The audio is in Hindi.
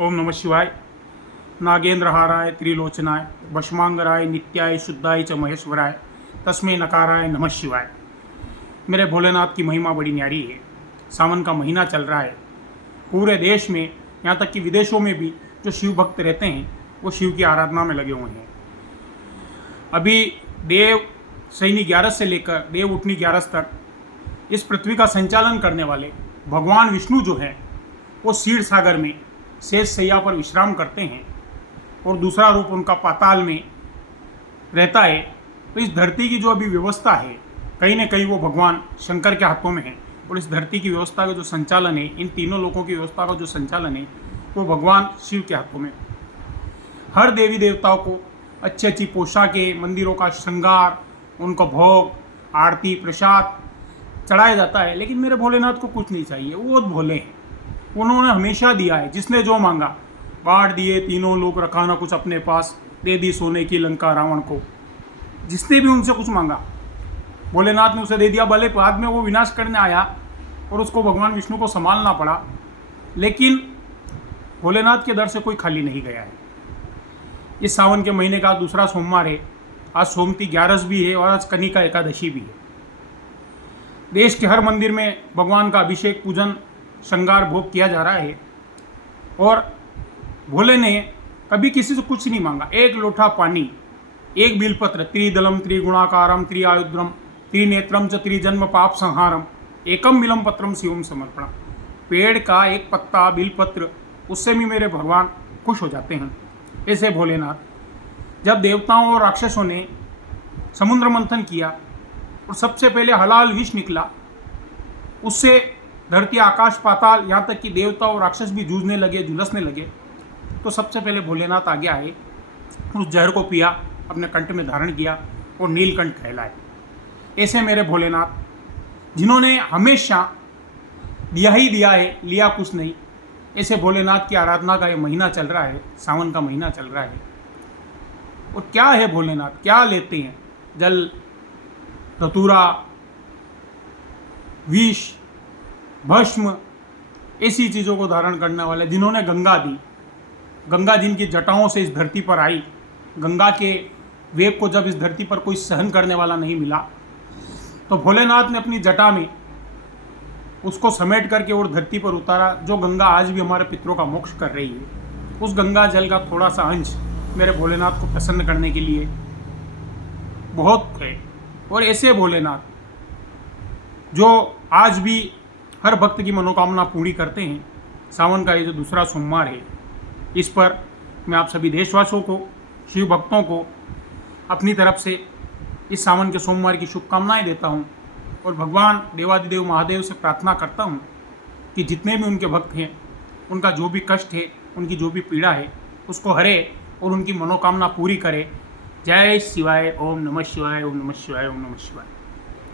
ओम नमः शिवाय। नागेंद्रहाराय त्रिलोचनाय भस्मांगराय नित्याय शुद्धाय च महेश्वराय तस्मै नकाराय नमः शिवाय। मेरे भोलेनाथ की महिमा बड़ी न्यारी है। सावन का महीना चल रहा है। पूरे देश में, यहाँ तक कि विदेशों में भी जो शिव भक्त रहते हैं वो शिव की आराधना में लगे हुए हैं। अभी देव सैनी 11 से लेकर देव उठनी 11 तक इस पृथ्वी का संचालन करने वाले भगवान विष्णु जो है वो क्षीर सागर में शेष सैया पर विश्राम करते हैं और दूसरा रूप उनका पाताल में रहता है। तो इस धरती की जो अभी व्यवस्था है कहीं ना कहीं वो भगवान शंकर के हाथों में है और इस धरती की व्यवस्था का जो संचालन है, इन तीनों लोगों की व्यवस्था का जो संचालन है वो भगवान शिव के हाथों में। हर देवी देवताओं को अच्छी अच्छी पोशाकें, मंदिरों का श्रृंगार, उनको भोग, आरती, प्रसाद चढ़ाया जाता है, लेकिन मेरे भोलेनाथ को कुछ नहीं चाहिए। वो भोले हैं, उन्होंने हमेशा दिया है। जिसने जो मांगा बाढ़ दिए, तीनों लोग रखा ना कुछ अपने पास, दे दी सोने की लंका रावण को। जिसने भी उनसे कुछ मांगा भोलेनाथ ने उसे दे दिया। भले बाद में वो विनाश करने आया और उसको भगवान विष्णु को संभालना पड़ा, लेकिन भोलेनाथ के दर से कोई खाली नहीं गया है। इस सावन के महीने का दूसरा सोमवार है। आज सोमती 11 भी है और आज कनिका एकादशी भी है। देश के हर मंदिर में भगवान का अभिषेक, पूजन, श्रृंगार, भोग किया जा रहा है और भोले ने कभी किसी से कुछ नहीं मांगा। एक लोटा पानी, एक बिलपत्र, त्रिदलम त्रिगुणाकारम त्रिआयुद्रम त्रिनेत्रम च त्रिजन्म पाप संहारम एकम मिलम पत्रम शिवम समर्पणम। पेड़ का एक पत्ता, बिलपत्र, उससे भी मेरे भगवान खुश हो जाते हैं। ऐसे भोलेनाथ जब देवताओं और राक्षसों ने समुद्र मंथन किया और सबसे पहले हलाल विष निकला, उससे धरती, आकाश, पाताल, यहाँ तक कि देवता और राक्षस भी जूझने लगे, झुलसने लगे, तो सबसे पहले भोलेनाथ आगे आए, उस जहर को पिया, अपने कंठ में धारण किया और नीलकंठ कहलाए। ऐसे मेरे भोलेनाथ जिन्होंने हमेशा दिया ही दिया है, लिया कुछ नहीं, ऐसे भोलेनाथ की आराधना का ये महीना चल रहा है, सावन का महीना चल रहा है। और क्या है भोलेनाथ, क्या लेते हैं? जल, धतूरा, विष, भस्म, ऐसी चीज़ों को धारण करने वाले जिन्होंने गंगा दी। गंगा जिनकी जटाओं से इस धरती पर आई, गंगा के वेग को जब इस धरती पर कोई सहन करने वाला नहीं मिला, तो भोलेनाथ ने अपनी जटा में उसको समेट करके और धरती पर उतारा। जो गंगा आज भी हमारे पितरों का मोक्ष कर रही है, उस गंगा जल का थोड़ा सा अंश मेरे भोलेनाथ को प्रसन्न करने के लिए बहुत है। और ऐसे भोलेनाथ जो आज भी हर भक्त की मनोकामना पूरी करते हैं। सावन का ये जो दूसरा सोमवार है, इस पर मैं आप सभी देशवासियों को, शिव भक्तों को अपनी तरफ से इस सावन के सोमवार की शुभकामनाएं देता हूं और भगवान देवादिदेव महादेव से प्रार्थना करता हूं कि जितने भी उनके भक्त हैं, उनका जो भी कष्ट है, उनकी जो भी पीड़ा है, उसको हरे और उनकी मनोकामना पूरी करे। जय शिवाय। ओम नमः शिवाय, ओम नमः शिवाय, ओम नमः शिवाय।